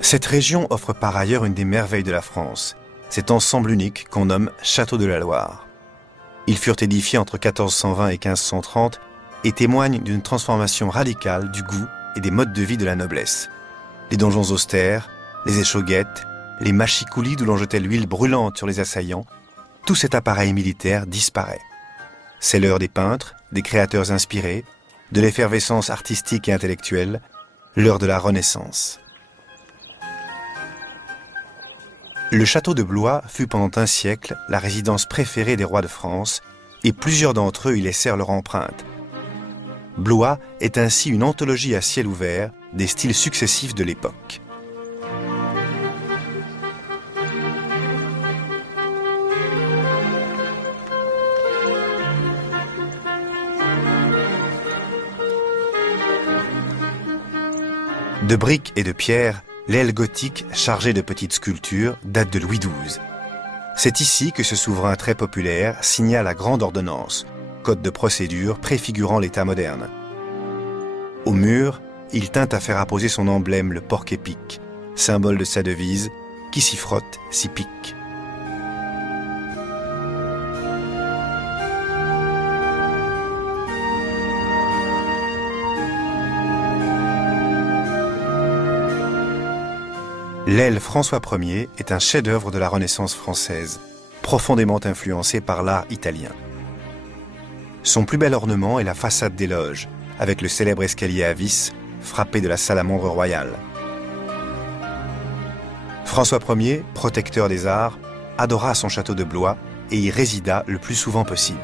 Cette région offre par ailleurs une des merveilles de la France, cet ensemble unique qu'on nomme Château de la Loire. Ils furent édifiés entre 1420 et 1530 et témoignent d'une transformation radicale du goût et des modes de vie de la noblesse. Les donjons austères, les échauguettes, les machicoulis d'où l'on jetait l'huile brûlante sur les assaillants, tout cet appareil militaire disparaît. C'est l'heure des peintres, des créateurs inspirés, de l'effervescence artistique et intellectuelle, l'heure de la Renaissance. Le château de Blois fut pendant un siècle la résidence préférée des rois de France et plusieurs d'entre eux y laissèrent leur empreinte. Blois est ainsi une anthologie à ciel ouvert des styles successifs de l'époque. De briques et de pierre, l'aile gothique, chargée de petites sculptures, date de Louis XII. C'est ici que ce souverain très populaire signa la Grande Ordonnance, code de procédure préfigurant l'État moderne. Au mur, il tint à faire apposer son emblème, le porc-épic, symbole de sa devise, qui s'y frotte, s'y pique. L'aile François Ier est un chef-d'œuvre de la Renaissance française, profondément influencé par l'art italien. Son plus bel ornement est la façade des loges, avec le célèbre escalier à vis, frappé de la salamandre royale. François Ier, protecteur des arts, adora son château de Blois et y résida le plus souvent possible.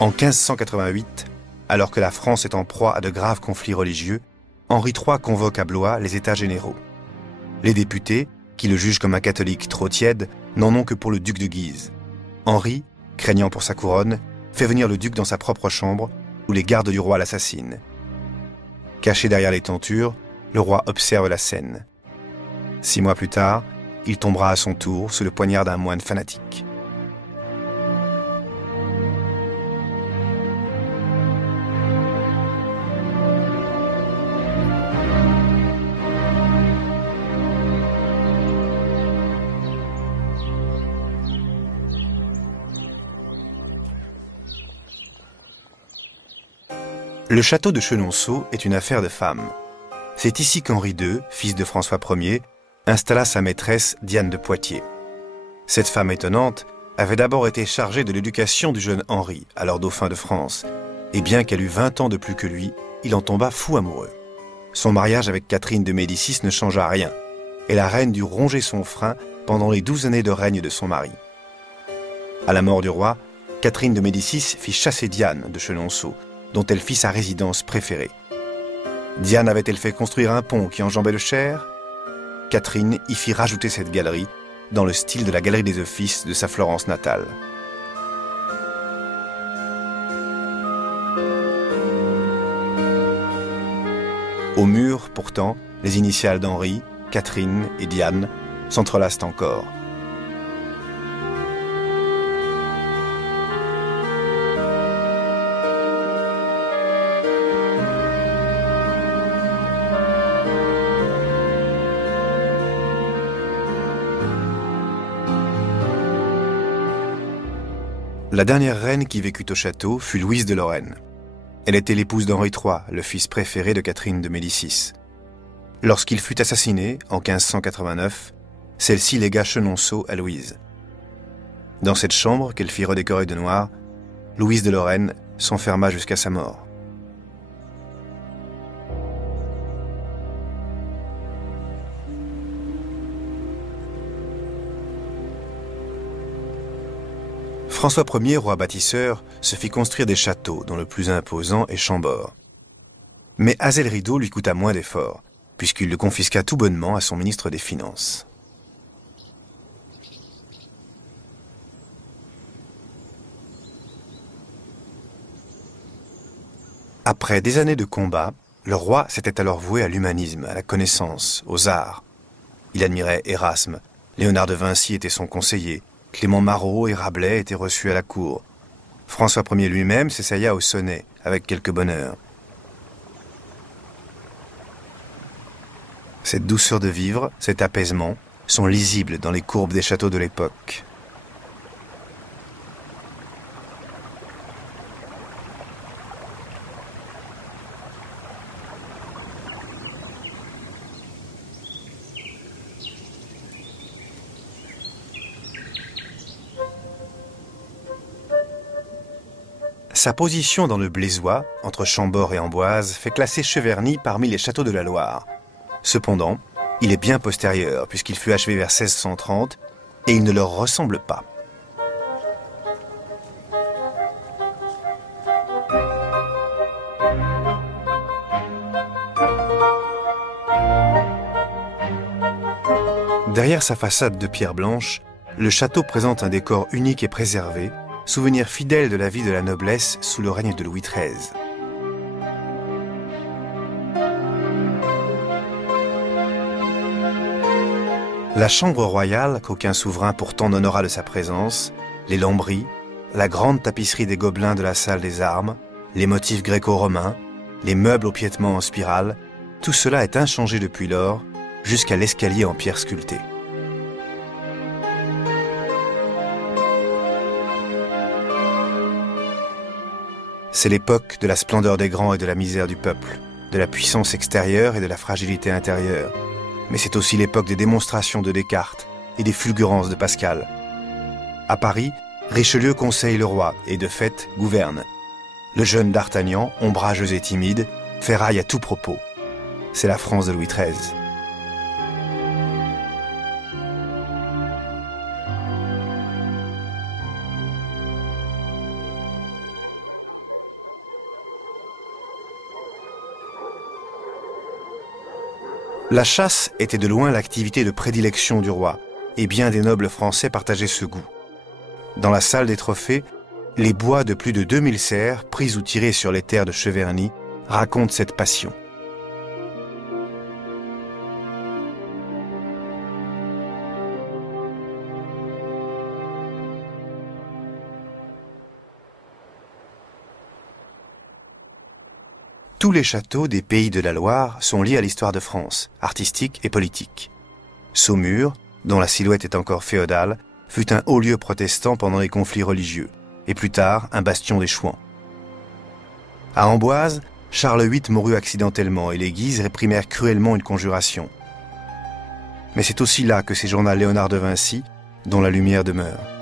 En 1588, alors que la France est en proie à de graves conflits religieux, Henri III convoque à Blois les États généraux. Les députés, qui le jugent comme un catholique trop tiède, n'en ont que pour le duc de Guise. Henri, craignant pour sa couronne, fait venir le duc dans sa propre chambre, où les gardes du roi l'assassinent. Caché derrière les tentures, le roi observe la scène. 6 mois plus tard, il tombera à son tour sous le poignard d'un moine fanatique. Le château de Chenonceau est une affaire de femme. C'est ici qu'Henri II, fils de François Ier, installa sa maîtresse Diane de Poitiers. Cette femme étonnante avait d'abord été chargée de l'éducation du jeune Henri, alors dauphin de France, et bien qu'elle eût 20 ans de plus que lui, il en tomba fou amoureux. Son mariage avec Catherine de Médicis ne changea rien, et la reine dut ronger son frein pendant les 12 années de règne de son mari. À la mort du roi, Catherine de Médicis fit chasser Diane de Chenonceau, dont elle fit sa résidence préférée. Diane avait-elle fait construire un pont qui enjambait le Cher? Catherine y fit rajouter cette galerie, dans le style de la galerie des Offices de sa Florence natale. Au mur, pourtant, les initiales d'Henri, Catherine et Diane s'entrelacent encore. La dernière reine qui vécut au château fut Louise de Lorraine. Elle était l'épouse d'Henri III, le fils préféré de Catherine de Médicis. Lorsqu'il fut assassiné, en 1589, celle-ci légua Chenonceau à Louise. Dans cette chambre, qu'elle fit redécorer de noir, Louise de Lorraine s'enferma jusqu'à sa mort. François Ier, roi bâtisseur, se fit construire des châteaux, dont le plus imposant est Chambord. Mais Azay-le-Rideau lui coûta moins d'efforts, puisqu'il le confisqua tout bonnement à son ministre des Finances. Après des années de combat, le roi s'était alors voué à l'humanisme, à la connaissance, aux arts. Il admirait Erasme, Léonard de Vinci était son conseiller, Clément Marot et Rabelais étaient reçus à la cour. François Ier lui-même s'essaya au sonnet, avec quelque bonheur. Cette douceur de vivre, cet apaisement, sont lisibles dans les courbes des châteaux de l'époque. Sa position dans le Blésois, entre Chambord et Amboise, fait classer Cheverny parmi les châteaux de la Loire. Cependant, il est bien postérieur, puisqu'il fut achevé vers 1630, et il ne leur ressemble pas. Derrière sa façade de pierre blanche, le château présente un décor unique et préservé, souvenir fidèle de la vie de la noblesse sous le règne de Louis XIII. La chambre royale, qu'aucun souverain pourtant n'honora de sa présence, les lambris, la grande tapisserie des gobelins de la salle des armes, les motifs gréco-romains, les meubles au piétement en spirale, tout cela est inchangé depuis lors, jusqu'à l'escalier en pierre sculptée. C'est l'époque de la splendeur des grands et de la misère du peuple, de la puissance extérieure et de la fragilité intérieure. Mais c'est aussi l'époque des démonstrations de Descartes et des fulgurances de Pascal. À Paris, Richelieu conseille le roi et, de fait, gouverne. Le jeune d'Artagnan, ombrageux et timide, ferraille à tout propos. C'est la France de Louis XIII. La chasse était de loin l'activité de prédilection du roi, et bien des nobles français partageaient ce goût. Dans la salle des trophées, les bois de plus de 2000 cerfs, pris ou tirés sur les terres de Cheverny, racontent cette passion. Tous les châteaux des pays de la Loire sont liés à l'histoire de France, artistique et politique. Saumur, dont la silhouette est encore féodale, fut un haut lieu protestant pendant les conflits religieux, et plus tard un bastion des Chouans. À Amboise, Charles VIII mourut accidentellement et les Guises réprimèrent cruellement une conjuration. Mais c'est aussi là que séjourna Léonard de Vinci, dont la lumière demeure.